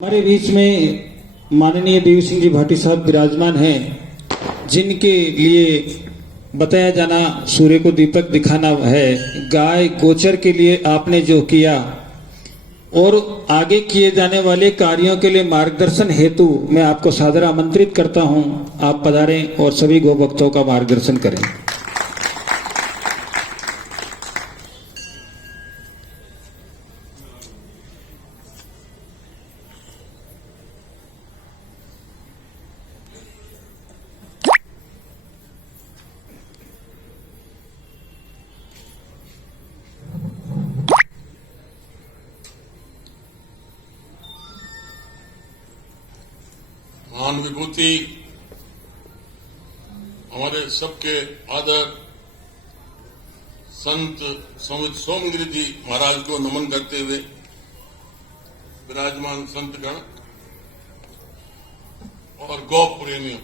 हमारे बीच में माननीय देव सिंह जी भाटी साहब विराजमान हैं, जिनके लिए बताया जाना सूर्य को दीपक दिखाना है। गाय गोचर के लिए आपने जो किया और आगे किए जाने वाले कार्यों के लिए मार्गदर्शन हेतु मैं आपको सादर आमंत्रित करता हूं। आप पधारें और सभी गौ भक्तों का मार्गदर्शन करें। महान विभूति हमारे सबके आदर संत संवित सोमगिरी जी महाराज को नमन करते हुए विराजमान संतगण और गौ प्रेमियों,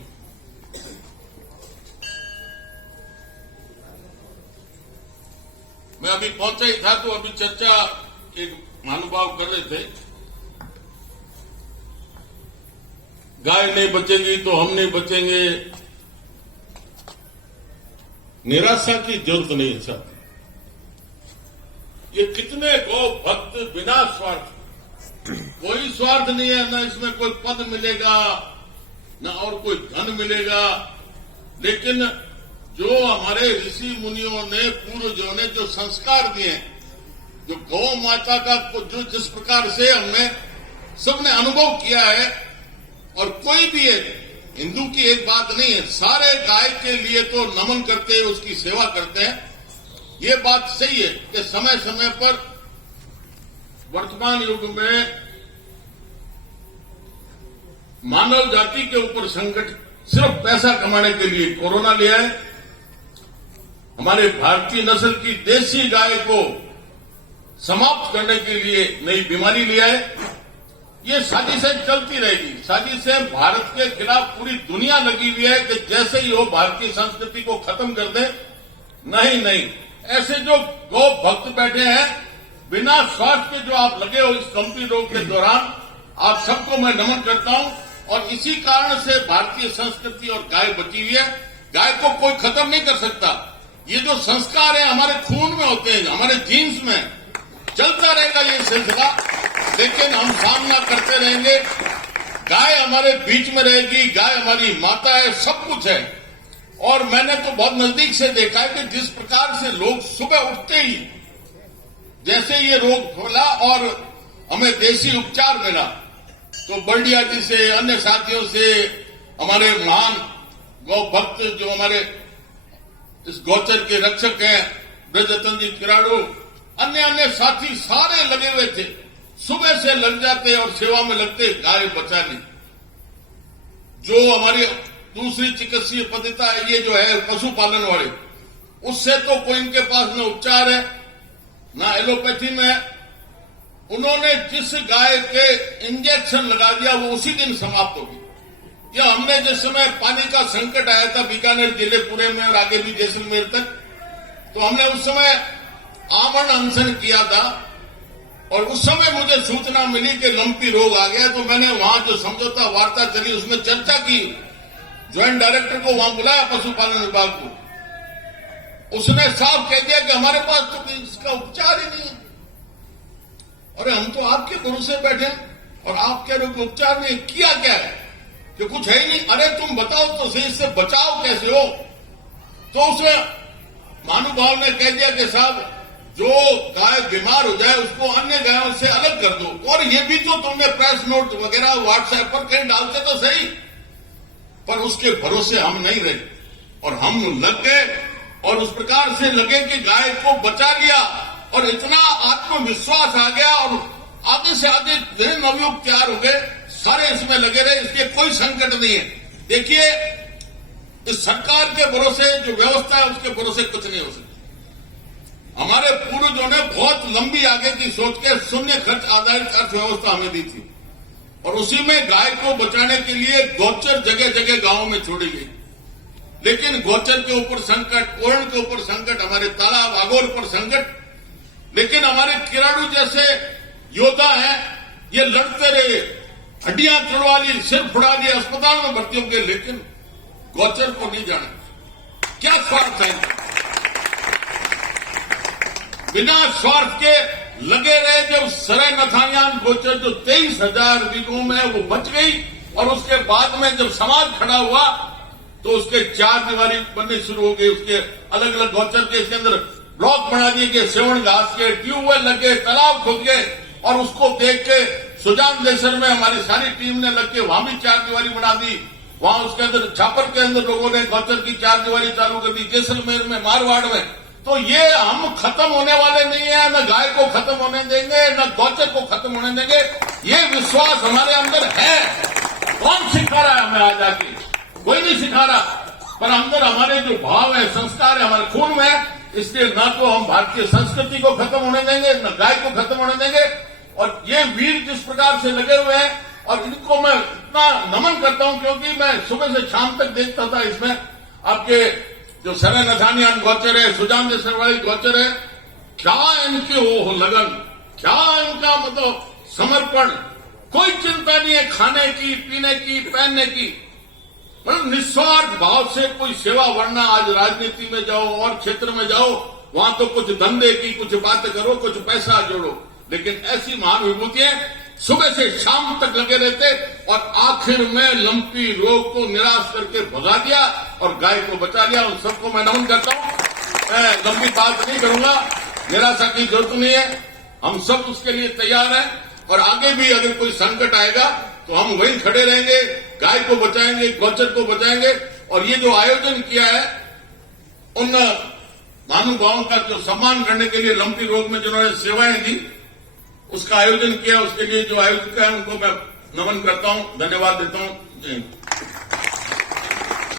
मैं अभी पहुंचा ही था तो अभी चर्चा एक महानुभाव कर रहे थे, गाय नहीं बचेगी तो हम नहीं बचेंगे। निराशा की जरूरत नहीं है साहब। ये कितने गौ भक्त बिना स्वार्थ, कोई स्वार्थ नहीं है, न इसमें कोई पद मिलेगा न और कोई धन मिलेगा, लेकिन जो हमारे ऋषि मुनियों ने पूर्वजों ने जो संस्कार दिए, जो गौ माता का जो जिस प्रकार से हमने सबने अनुभव किया है, और कोई भी है, हिंदू की एक बात नहीं है, सारे गाय के लिए तो नमन करते हैं, उसकी सेवा करते हैं। ये बात सही है कि समय समय पर वर्तमान युग में मानव जाति के ऊपर संकट सिर्फ पैसा कमाने के लिए कोरोना लिया है। हमारे भारतीय नस्ल की देसी गाय को समाप्त करने के लिए नई बीमारी लिया है। ये साजिशें चलती रहेगी, साजिशें भारत के खिलाफ पूरी दुनिया लगी हुई है कि जैसे ही हो भारतीय संस्कृति को खत्म कर दे। नहीं, ऐसे जो गौ भक्त बैठे हैं बिना स्वार्थ के, जो आप लगे हो इस कंपनी रोग के दौरान, आप सबको मैं नमन करता हूं। और इसी कारण से भारतीय संस्कृति और गाय बची हुई है। गाय को कोई खत्म नहीं कर सकता। ये जो संस्कार है हमारे खून में होते हैं, हमारे जीन्स में, चलता रहेगा ये सिलसिला, लेकिन हम सामना करते रहेंगे। गाय हमारे बीच में रहेगी, गाय हमारी माता है, सब कुछ है। और मैंने तो बहुत नजदीक से देखा है कि जिस प्रकार से लोग सुबह उठते ही जैसे ये रोग फैला और हमें देसी उपचार मिला, तो बल्डिया जी से, अन्य साथियों से, हमारे महान गौ भक्त जो हमारे इस गौचर के रक्षक हैं, ब्रजरतन जी किराड़ू, अन्य साथी सारे लगे हुए थे, सुबह से लग जाते और सेवा में लगते गाय बचा ली। जो हमारी दूसरी चिकित्सीय पद्धति है, ये जो है पशुपालन वाले, उससे तो कोई इनके पास न उपचार है न एलोपैथी में है। उन्होंने जिस गाय के इंजेक्शन लगा दिया वो उसी दिन समाप्त हो गई। या हमने जिस समय पानी का संकट आया था बीकानेर जिले पूरे में और आगे भी जैसलमेर तक, तो हमने उस समय आमरण अनशन किया था और उस समय मुझे सूचना मिली कि लंपी रोग आ गया। तो मैंने वहां जो समझौता वार्ता चली उसमें चर्चा की, ज्वाइंट डायरेक्टर को वहां बुलाया पशुपालन विभाग को। उसने साफ कह दिया कि हमारे पास तो इसका उपचार ही नहीं है। अरे हम तो आपके भरोसे बैठे और आप कह रहे हो कि उपचार नहीं, किया क्या है कि कुछ है ही नहीं। अरे तुम बताओ तो सही, इससे बचाओ कैसे हो। तो उस महानुभाव ने कह दिया कि साहब जो गाय बीमार हो जाए उसको अन्य गायों से अलग कर दो। और ये भी तो तुमने प्रेस नोट वगैरह व्हाट्सएप पर कहीं डालते तो सही, पर उसके भरोसे हम नहीं रहे और हम लग गए। और उस प्रकार से लगे कि गाय को बचा लिया और इतना आत्मविश्वास आ गया और आगे से आगे नवयुग तैयार हो गए, सारे इसमें लगे रहे। इसलिए कोई संकट नहीं है। देखिए, इस सरकार के भरोसे जो व्यवस्था है उसके भरोसे कुछ नहीं हो सकता। हमारे पूर्वजों ने बहुत लंबी आगे की सोच के शून्य खर्च आधारित अर्थव्यवस्था हमें दी थी और उसी में गाय को बचाने के लिए गौचर जगह जगह गांवों में छोड़ी गई। लेकिन गौचर के ऊपर संकट, ओरण के ऊपर संकट, हमारे तालाब आगोर पर संकट, लेकिन हमारे किराड़ू जैसे योद्धा हैं, ये लड़ते रहे हड्डियां तुड़वा ली, सिर फुड़ा दिया, अस्पताल में भर्ती हो गए, लेकिन गौचर को नहीं जाने। क्या स्वार्थ है? बिना स्वार्थ के लगे रहे। जब सरे नथानियान गोचर जो 23,000 बीघों में वो बच गई, और उसके बाद में जब समाज खड़ा हुआ तो उसके 4 दीवारी बननी शुरू हो गई। उसके अलग अलग गौचर के इसके अंदर ब्लॉक बना दिए गए, सेवन घास के ट्यूबवेल लगे, तालाब खुद गए, और उसको देख के सुजान देसर में हमारी सारी टीम ने लग के वहां भी 4 दीवारी बना दी। वहां उसके अंदर छापर के अंदर लोगों ने गौचर की 4 दीवारी चालू कर दी, जैसलमेर में, मारवाड़ में। तो ये हम खत्म होने वाले नहीं है, न गाय को खत्म होने देंगे, न गौचर को खत्म होने देंगे। ये विश्वास हमारे अंदर है। कौन सिखा रहा है हमें आज आके? कोई नहीं सिखा रहा, पर अंदर हमारे जो भाव है, संस्कार है, हमारे खून में है। इसलिए न तो हम भारतीय संस्कृति को खत्म होने देंगे, न गाय को खत्म होने देंगे। और ये वीर जिस प्रकार से लगे हुए हैं, और इनको मैं इतना नमन करता हूं, क्योंकि मैं सुबह से शाम तक देखता था इसमें आपके जो सरे नथानियान गौचर है, सुजान देसर वाली गौचर है, क्या इनके वो लगन, क्या इनका मतलब समर्पण। कोई चिंता नहीं है खाने की, पीने की, पहनने की, मतलब निस्वार्थ भाव से कोई सेवा। वरना आज राजनीति में जाओ और क्षेत्र में जाओ, वहां तो कुछ धंधे की कुछ बातें करो, कुछ पैसा जोड़ो, लेकिन ऐसी महान विभूतियां सुबह से शाम तक लगे रहते, और आखिर में लंपी रोग को निराश करके भगा दिया और गाय को बचा लिया। उन सबको मैं नमन करता हूं। मैं लंबी बात नहीं करूंगा, निराशा की जरूरत नहीं है, हम सब उसके लिए तैयार हैं। और आगे भी अगर कोई संकट आएगा तो हम वहीं खड़े रहेंगे, गाय को बचाएंगे, गौचर को बचाएंगे। और ये जो आयोजन किया है, उन महानुभावों का जो सम्मान करने के लिए, लंपी रोग में जिन्होंने सेवाएं दी, उसका आयोजन किया, उसके लिए जो आयोजक है उनको मैं नमन करता हूं, धन्यवाद देता हूं। जय हिंद।